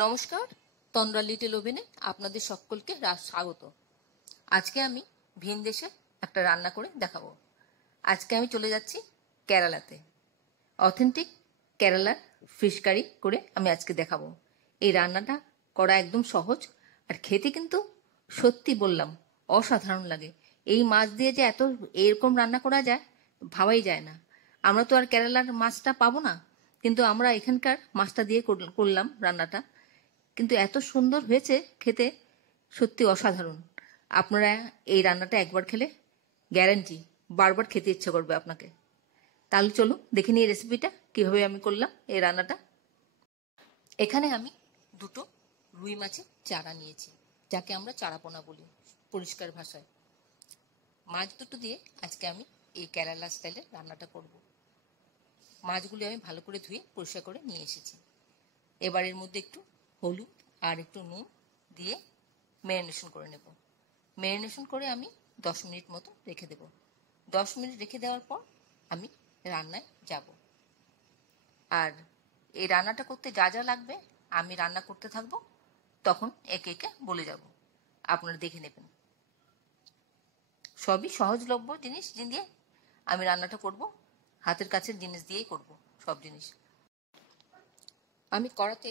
নমস্কার, তন্দ্রা লিটল ওভেনে আপনাদের সকলকে স্বাগত। আজকে আমি ভিন দেশে একটা রান্না করে দেখাবো। আজকে আমি চলে যাচ্ছি কেরালাতে। অথেন্টিক কেরালার ফিশ কারি করে আমি আজকে দেখাবো। এই রান্নাটা করা একদম সহজ, আর খেতে কিন্তু সত্যি বললাম অসাধারণ লাগে। এই মাছ দিয়ে যে এরকম রান্না করা যায় ভাবাই যায় না। আমরা তো আর কেরালার মাছটা পাবো না, কিন্তু আমরা এখানকার মাছটা দিয়ে করলাম রান্নাটা, কিন্তু এত সুন্দর হয়েছে খেতে, সত্যি অসাধারণ। আপনারা এই রান্নাটা একবার খেলে গ্যারান্টি বারবার খেতে ইচ্ছে করবে আপনাকে। তাহলে চলুন দেখে নিই রেসিপিটা কিভাবে আমি করলাম এই রান্নাটা। এখানে আমি দুটো রুই মাছের চারা নিয়েছি, যাকে আমরা চারাপোনা বলি পরিষ্কার ভাষায়। মাছ দুটো দিয়ে আজকে আমি এই কেরালা স্টাইলে রান্নাটা করব। মাছগুলি আমি ভালো করে ধুয়ে পরিষ্কার করে নিয়ে এসেছি। এবার এর মধ্যে একটু হলুদ আর একটু নুন দিয়ে ম্যারিনেশন করে নেব। ম্যারিনেশন করে আমি 10 মিনিট মতো রেখে দেব। 10 মিনিট রেখে দেওয়ার পর আমি রান্নায় যাব। আর এই রান্নাটা করতে যা যা লাগবে আমি রান্না করতে থাকবো, তখন একে একে বলে যাব, আপনারা দেখে নেবেন। সবই সহজলভ্য জিনিস দিয়ে আমি রান্নাটা করব, হাতের কাছের জিনিস দিয়েই করব সব জিনিস। আমি কড়াতে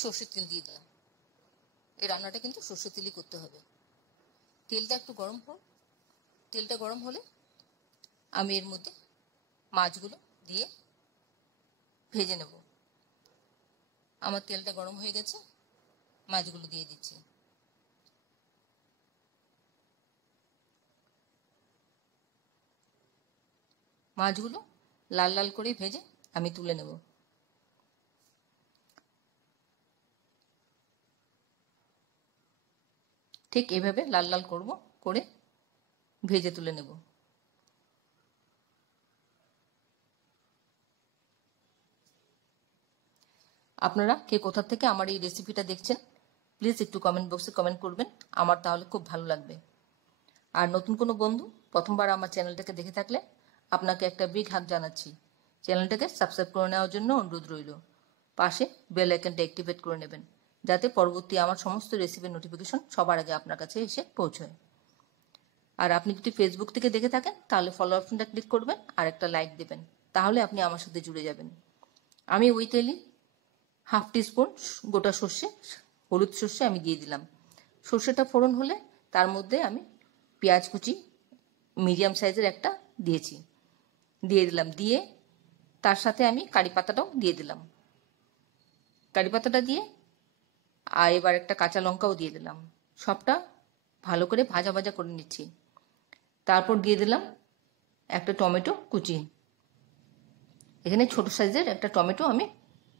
সর্ষের তেল দিয়ে দিলাম। এই রান্নাটা কিন্তু সর্ষের তেলই করতে হবে। তেলটা একটু তেলটা গরম হলে আমি এর মধ্যে মাছগুলো দিয়ে ভেজে নেব। আমার তেলটা গরম হয়ে গেছে, মাছগুলো দিয়ে দিচ্ছি। মাছগুলো লাল লাল করে ভেজে আমি তুলে নেব। ঠিক এভাবে লাল লাল করে ভেজে তুলে নেব। আপনারা কে কোথা থেকে আমার এই রেসিপিটা দেখছেন প্লিজ একটু কমেন্ট বক্সে কমেন্ট করবেন, আমার তাহলে খুব ভালো লাগবে। আর নতুন কোনো বন্ধু প্রথমবার আমার চ্যানেলটাকে দেখে থাকলে আপনাকে একটা বিগ হাগ জানাচ্ছি। চ্যানেলটাকে সাবস্ক্রাইব করে নেওয়ার জন্য অনুরোধ রইল। পাশে বেল আইকনটা অ্যাক্টিভেট করে নেবেন, যাতে পরবর্তী আমার সমস্ত রেসিপির নোটিফিকেশন সবার আগে আপনার কাছে এসে পৌঁছয়। আর আপনি যদি ফেসবুক থেকে দেখে থাকেন তাহলে ফলো অপশনটা ক্লিক করবেন আর একটা লাইক দেবেন, তাহলে আপনি আমার সাথে জুড়ে যাবেন। আমি ওই তেলই হাফ টিস্পুন গোটা সর্ষে, হলুদ সর্ষে আমি দিয়ে দিলাম। সর্ষেটা ফোড়ন হলে তার মধ্যে আমি পেঁয়াজ কুচি মিডিয়াম সাইজের একটা দিয়ে দিলাম। দিয়ে তার সাথে আমি কারি পাতাটাও দিয়ে দিলাম। কারি পাতাটা দিয়ে আর এবার একটা কাঁচা লঙ্কাও দিয়ে দিলাম। সবটা ভালো করে ভাজা ভাজা করে নিচ্ছি। তারপর দিয়ে দিলাম একটা টমেটো কুচি। এখানে ছোট সাইজের একটা টমেটো আমি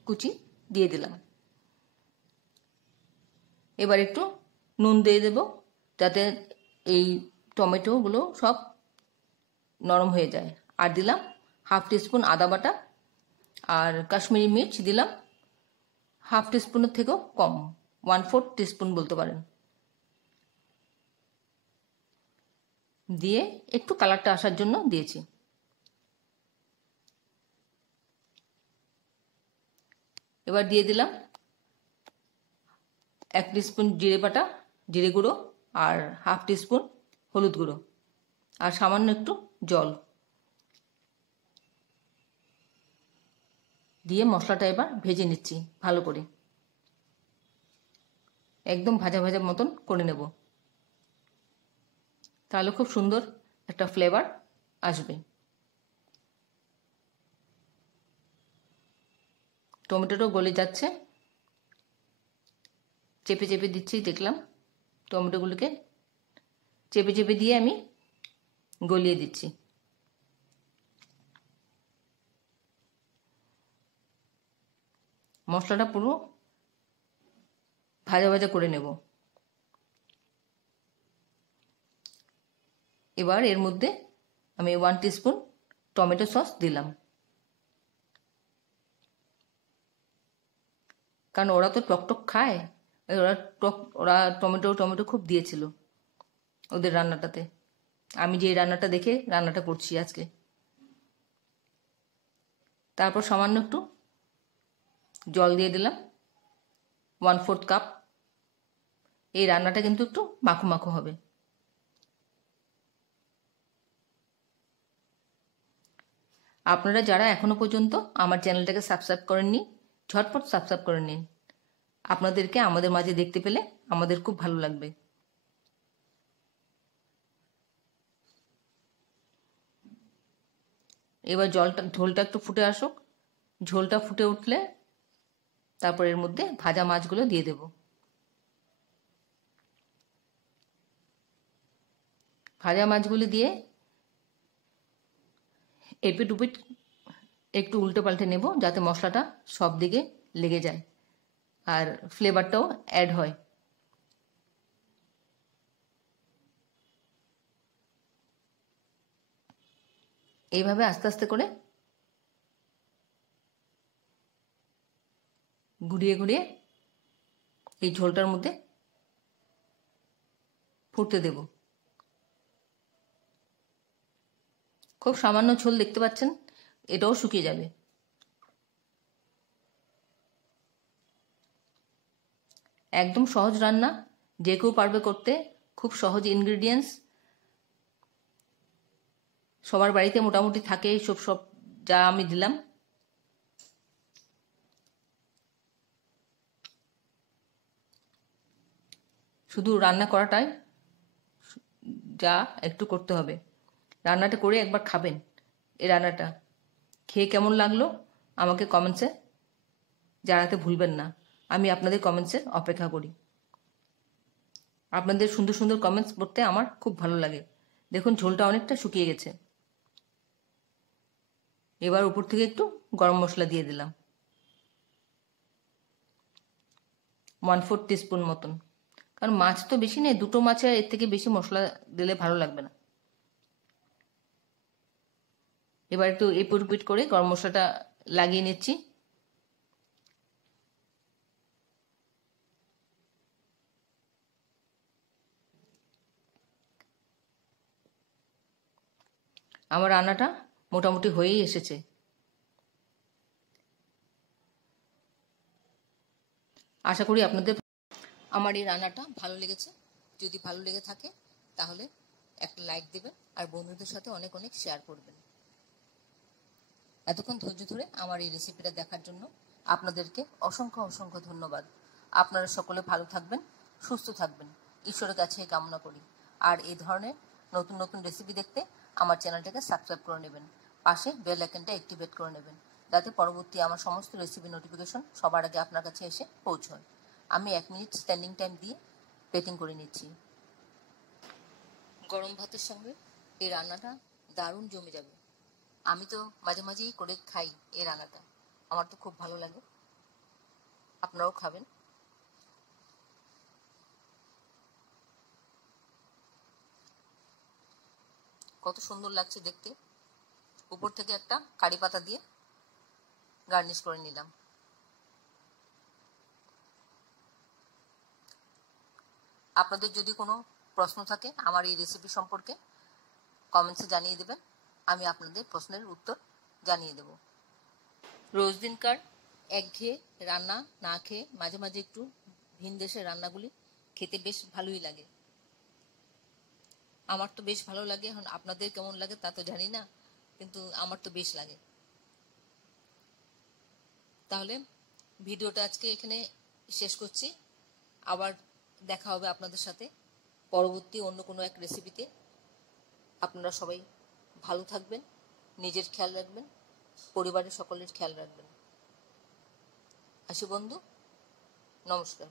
কুচি দিয়ে দিলাম। এবার একটু নুন দিয়ে দেব, যাতে এই টমেটোগুলো সব নরম হয়ে যায়। আর দিলাম হাফ টিস্পুন আদা বাটা, আর কাশ্মীরি মির্চ দিলাম হাফ টিস্পুনের থেকেও কম, 1/4 টিস্পুন বলতে পারেন। দিয়ে একটু কালারটা আসার জন্য দিয়েছি। এবার দিয়ে দিলাম 1 টিস্পুন জিরে গুঁড়ো, আর হাফ টিস্পুন হলুদ গুঁড়ো, আর সামান্য একটু জল দিয়ে মশলাটা এবার ভেজে নিচ্ছি ভালো করে। একদম ভাজা ভাজা মতন করে নেব, তাহলে খুব সুন্দর একটা ফ্লেভার আসবে। টমেটোটা গলে যাচ্ছে, চেপে চেপে দিচ্ছি, দেখলাম টমেটোগুলোকে চেপে চেপে দিয়ে আমি গলিয়ে দিচ্ছি। মশলাটা পুরো ভাজা ভাজা করে নেব। এবার এর মধ্যে আমি 1 টিস্পুন টমেটো সস দিলাম, কারণ ওরা তো টক খায়। ওরা টমেটো খুব দিয়েছিল ওদের রান্নাটাতে। আমি যে রান্নাটা দেখে রান্নাটা করছি আজকে। তারপর সামান্য একটু জল দিয়ে দিলাম, 1/4 কাপ। এই রান্নাটা কিন্তু একটু মাখো মাখো হবে। আপনারা যারা এখনো পর্যন্ত আমার চ্যানেলটাকে সাবস্ক্রাইব করেননি, ঝটপট সাবস্ক্রাইব করে নিন। আপনাদেরকে আমাদের মাঝে দেখতে পেলে আমাদের খুব ভালো লাগবে। এবার ঝোলটা একটু ফুটে আসুক। ঝোলটা ফুটে উঠলে তারপর এর মধ্যে ভাজা মাছগুলো দিয়ে দেব। ভাজা মাছগুলো দিয়ে এপিট উপিট একটু উল্টে পাল্টে নেব, যাতে মশলাটা সব দিকে লেগে যায় আর ফ্লেভারটাও অ্যাড হয়। এইভাবে আস্তে আস্তে করে ঘুরিয়ে ঘুরিয়ে এই ঝোলটার মধ্যে ফুটতে দেব। খুব সামান্য ঝোল দেখতে পাচ্ছেন, এটাও শুকিয়ে যাবে। একদম সহজ রান্না, যে কেউ পারবে করতে। খুব সহজ ইনগ্রিডিয়েন্টস, সবার বাড়িতে মোটামুটি থাকে এইসব, সব যা আমি দিলাম। শুধু রান্না করাটাই যা একটু করতে হবে। রান্নাটা করে একবার খাবেন। এই রান্নাটা খেয়ে কেমন লাগলো আমাকে কমেন্টসে জানাতে ভুলবেন না। আমি আপনাদের কমেন্টসের অপেক্ষা করি। আপনাদের সুন্দর সুন্দর কমেন্টস পড়তে আমার খুব ভালো লাগে। দেখুন ঝোলটা অনেকটা শুকিয়ে গেছে। এবার উপর থেকে একটু গরম মশলা দিয়ে দিলাম, 1/4 টিস্পুন মতন। কারণ মাছ তো বেশি নেই, দুটো মাছে এর থেকে বেশি মশলা দিলে ভালো লাগবে না। এবার একটু এপিট ওপিট করে গরম মশলাটা লাগিয়ে নিচ্ছি। আমার রান্নাটা মোটামুটি হয়েই এসেছে। আশা করি আপনাদের আমার এই রান্নাটা ভালো লেগেছে। যদি ভালো লেগে থাকে তাহলে একটা লাইক দেবেন আর বন্ধুদের সাথে অনেক অনেক শেয়ার করবেন। এতক্ষণ ধৈর্য ধরে আমার এই রেসিপিটা দেখার জন্য আপনাদেরকে অসংখ্য অসংখ্য ধন্যবাদ। আপনারা সকলে ভালো থাকবেন, সুস্থ থাকবেন, ঈশ্বরের কাছে কামনা করি। আর এই ধরনের নতুন নতুন রেসিপি দেখতে আমার চ্যানেলটাকে সাবস্ক্রাইব করে নেবেন, পাশে বেল আইকনটা অ্যাক্টিভেট করে নেবেন, যাতে পরবর্তী আমার সমস্ত রেসিপি নোটিফিকেশন সবার আগে আপনার কাছে এসে পৌঁছয়। আমি 1 মিনিট স্ট্যান্ডিং টাইম দিয়ে প্লেটিং করে নিচ্ছি। গরম ভাতের সঙ্গে এই রান্নাটা দারুণ জমে যাবে। আমি তো মাঝে মাঝেই করে খাই এই রান্নাটা, আমার তো খুব ভালো লাগে। আপনারাও খাবেন। কত সুন্দর লাগছে দেখতে। উপর থেকে একটা কারি পাতা দিয়ে গার্নিশ করে নিলাম। আপনাদের যদি কোনো প্রশ্ন থাকে আমার এই রেসিপি সম্পর্কে কমেন্টসে জানিয়ে দেবেন, আমি আপনাদের প্রশ্নের উত্তর জানিয়ে দেব। রোজ দিনকার একঘেয়ে রান্না না খেয়ে মাঝে মাঝে একটু ভিন দেশের রান্নাগুলি খেতে বেশ ভালোই লাগে। আমার তো বেশ ভালো লাগে। এখন আপনাদের কেমন লাগে তা তো জানি না, কিন্তু আমার তো বেশ লাগে। তাহলে ভিডিওটা আজকে এখানে শেষ করছি। আবার দেখা হবে আপনাদের সাথে পরবর্তী অন্য কোনো এক রেসিপিতে। আপনারা সবাই ভালো থাকবেন, নিজের খেয়াল রাখবেন, পরিবারের সকলের খেয়াল রাখবেন। আসি বন্ধু, নমস্কার।